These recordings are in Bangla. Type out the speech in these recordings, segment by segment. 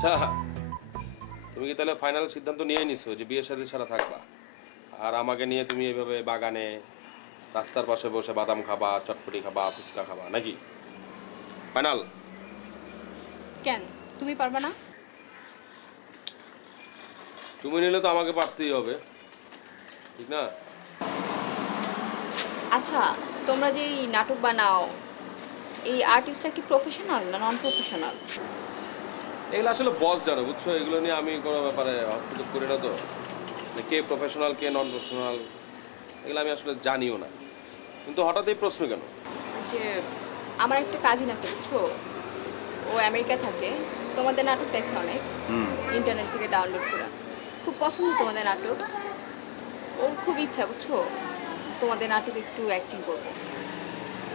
আচ্ছা, তুমি কি তাহলে ফাইনাল সিদ্ধান্ত নিয়ে নিছো যে বিয়ের সাথে ছাড়া থাকবা? আর আমাকে নিয়ে তুমি এইভাবে বাগানে রাস্তার পাশে বসে বাদাম খাবা, চটপটি খাবা, ফুচকা খাবা নাকি? ফাইনাল? কেন তুমি পারবে না? তুমি নিলে তো আমাকে পারতেই হবে, ঠিক না? আচ্ছা, তোমরা যে এই নাটক বানাও, এই আর্টিস্টটা কি প্রফেশনাল না নন প্রফেশনাল? এগুলো আসলে বস জানো, বুঝছো? এগুলো নিয়ে আমি কোনো ব্যাপারে হস্তক্ষেপ করি না তো। কে প্রফেশনাল কে নন প্রফেশনাল এগুলো আমি আসলে জানিও না। কিন্তু হঠাৎ এই প্রশ্ন কেন? যে আমার একটা কাজিন আছে বুঝছো, ও আমেরিকা থাকে, তোমাদের নাটক দেখে অনেক, ইন্টারনেট থেকে ডাউনলোড করে। খুব পছন্দ তোমাদের নাটক, ওর খুব ইচ্ছা বুঝছো তোমাদের নাটকে একটু অ্যাক্টিং করবো।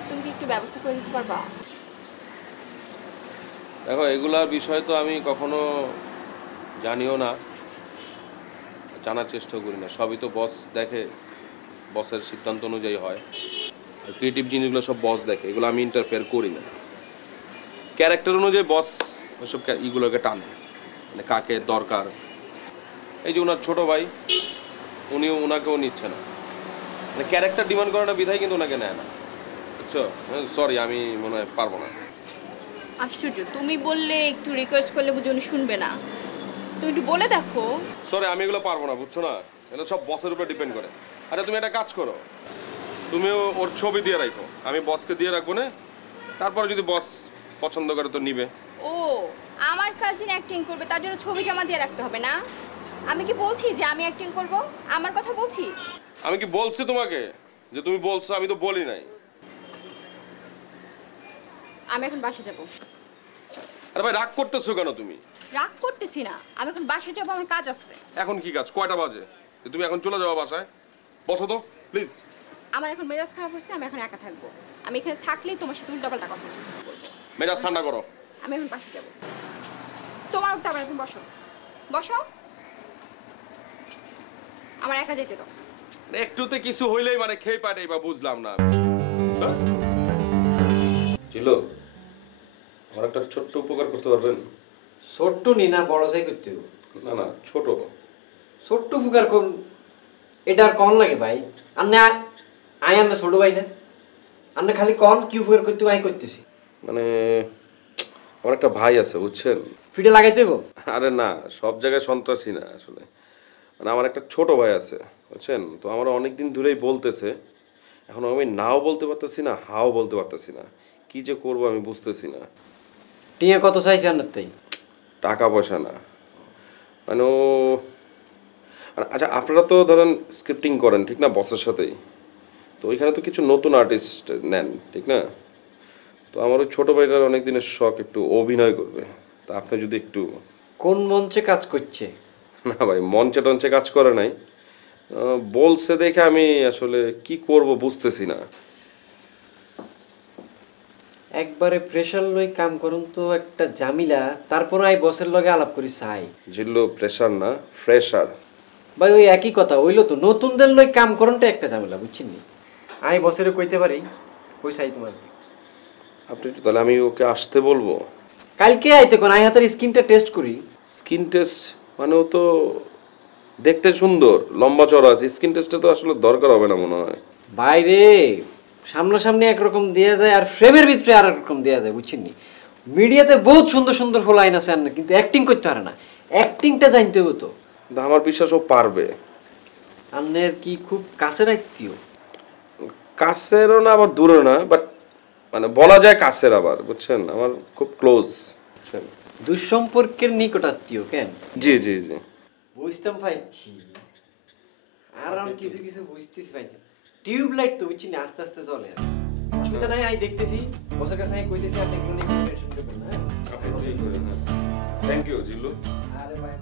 তুমি কি একটু ব্যবস্থা করে দিতে পারবা? দেখো, এগুলার বিষয় তো আমি কখনো জানিও না, জানার চেষ্টাও করি না। সবই তো বস দেখে, বসের সিদ্ধান্ত অনুযায়ী হয়। আর ক্রিয়েটিভ জিনিসগুলো সব বস দেখে, এগুলো আমি ইন্টারফেয়ার করি না। ক্যারেক্টার অনুযায়ী বস ওসব ইগুলোকে টানে, মানে কাকে দরকার। এই যে ওনার ছোট ভাই, ওনাকেও নিচ্ছে না, মানে ক্যারেক্টার ডিমান্ড করে না বিধায় কিন্তু ওনাকে নেয় না, বুঝছো? সরি, আমি মনে হয় পারবো না। আশ্চর্য, তুমি বললে একটু রিকোয়েস্ট করলে বুঝি উনি শুনবে না? তুমি একটু বলে দেখো। সরি, আমি এগুলো পারবো না, বুঝছো না? এগুলো সব বসের উপর ডিপেন্ড করে। আরে তুমি একটা কাজ করো, তুমিও ওর ছবি দিয়ে রাখো, আমি বসকে দিয়ে রাখবো না। তারপরে যদি বস পছন্দ করে তো নিবে। ও, আমার কাজিন অ্যাক্টিং করবে, তার জন্য ছবি জমা দিয়ে রাখতে হবে না? আমি কি বলছি যে আমি অ্যাক্টিং করব? আমার কথা বলছি। আমি কি বলছি তোমাকে যে তুমি বলছো? আমি তো বলি নাই। আমি এখন বাসে যাব। আরে ভাই, রাগ করতেছো কেন তুমি? রাগ করতেছি না, আমি এখন বাসে যাব, আমার কাজ আছে। এখন কি কাজ? কয়টা বাজে? তুমি এখন চলে যাও বাসায়? বসো তো প্লিজ। আমার এখন মেজাজ খারাপ হচ্ছে, আমি এখন একা থাকবো। আমি এখানে থাকলেই তোমার সাথে উল্টাপাল্টা কথা বলবো। মেজাজ ঠান্ডা করো। আমি এখন বাসে যাব। তোমার উঠতে আবার এখন বসো, বসো। আমার একা যেতে দাও। একটুতে কিছু হইলেই মানে খেয়ে পাঠাই বা বুঝলাম না। ছিল, আমার একটা ছোট্ট উপকার করতে পারবেন? ছোট্ট নি না বড় চাই করতে হবে? না না, ছোট। ছোট্ট উপকার কোন? এটা আর কন লাগে ভাই? আন্নে আই আন্নে ছোট ভাই না? আন্নে খালি কন কি উপকার করতে আই করতেছি। মানে আমার একটা ভাই আছে, বুঝছেন? ফিডে লাগাইতে হইব? আরে না, সব জায়গায় সন্ত্রাসী না আসলে। মানে আমার একটা ছোট ভাই আছে, বুঝছেন? তো আমার অনেকদিন ধরেই বলতেছে, এখন আমি নাও বলতে পারতেছি না, হাও বলতে পারতেছি না। কি যে করবো আমি বুঝতেছি না। টিয়া কত চাইছে আন্নার তাই? টাকা পয়সা না, মানে ও আচ্ছা, আপনারা তো ধরেন স্ক্রিপ্টিং করেন ঠিক না বসের সাথেই? তো ওইখানে তো কিছু নতুন আর্টিস্ট নেন, ঠিক না? তো আমার ওই ছোটো ভাইটার অনেক দিনের শখ একটু অভিনয় করবে। তা আপনি যদি একটু... কোন মঞ্চে কাজ করছে? না ভাই, মঞ্চে টঞ্চে কাজ করে নাই, বলছে দেখে আমি আসলে কি করব বুঝতেছি না। একবারে প্রেশার লই কাম করুন তো একটা জামিলা, তারপর আই বসের লগে আলাপ করি চাই। জিল্লু প্রেশার না, ফ্রেশার। ভাই ওই একই কথা হইলো তো, নতুনদের লই কাম করুনটা একটা ঝামেলা, বুঝছেন নি? আই বসের কইতে পারি কই চাই তোমার। আপনি একটু তাহলে আমি ওকে আসতে বলবো। কালকে আইতে কোন আই হাতের স্কিনটা টেস্ট করি। Skin test? মানে ও তো দেখতে সুন্দর, লম্বা চড়া আছে, স্কিন টেস্টে তো আসলে দরকার হবে না মনে হয়। বাইরে সামনাসামনি একরকম দেয়া যায় আর ফ্রেমের ভিতরে আর একরকম দেয়া যায়, বুঝছেন নি? মিডিয়াতে বহুত সুন্দর সুন্দর ফলাইন আছে না, কিন্তু অ্যাক্টিং করতে পারে না। অ্যাক্টিংটা জানতে হবে তো। কিন্তু আমার বিশ্বাস ও পারবে। আন্নের কি খুব কাছের আত্মীয়? কাছেরও না আবার দূরেও না, বাট মানে বলা যায় কাছের আবার, বুঝছেন? আমার খুব ক্লোজ, বুঝছেন? দুঃসম্পর্কের নিকট আত্মীয় কেন? জি জি জি। বুঝতাম পাইছি, আর আমি কিছু কিছু বুঝতেছি পাইছি। টিউবলাইট তো বুঝছি না, আস্তে আস্তে জ্বলে। অসুবিধা নাই, আমি দেখতেছি বসের কাছে আমি কইতেছি, আপনি এগুলো নিয়ে টেনশন করবেন না। থ্যাংক ইউ জিল্লু। আরে ভাই